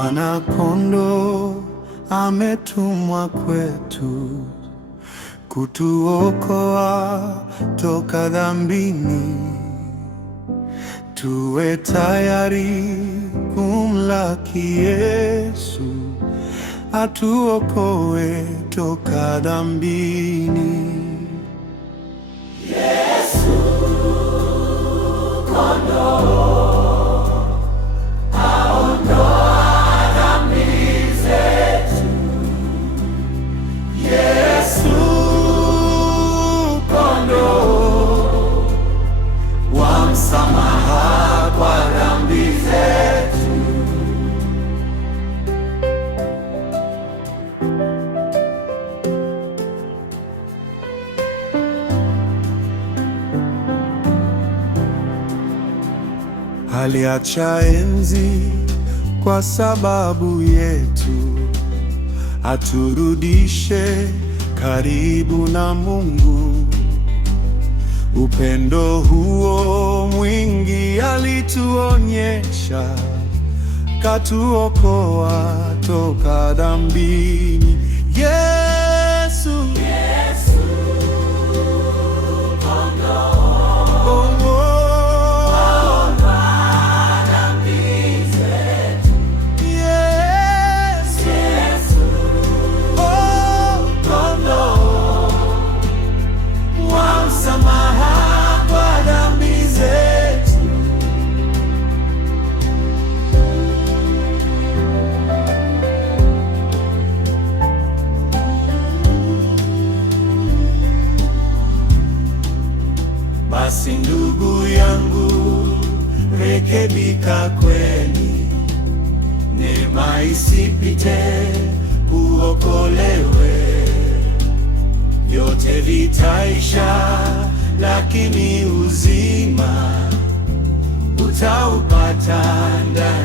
Mwana-Kondoo ametumwa kwetu kutuokoa toka dhambini. Tuwe tayari kumlaki Yesu, atuokoe toka dhambini. Yesu Kondoo msamaha kwa dhambi zetu. Aliacha enzi kwa sababu yetu, aturudishe karibu na Mungu. Upendo huo mwingi alituonyesha, katuokoa toka dhambini. Yesu, Yesu Kondoo aondoa dhambi zetu. Yesu, Yesu Kondoo wa msamaha kwa dhambi zetu. Basi ndugu yangu, rekebika kweli, neema isipite, uokolewe. Vyote vitaisha, lakini uzima utaupata ndani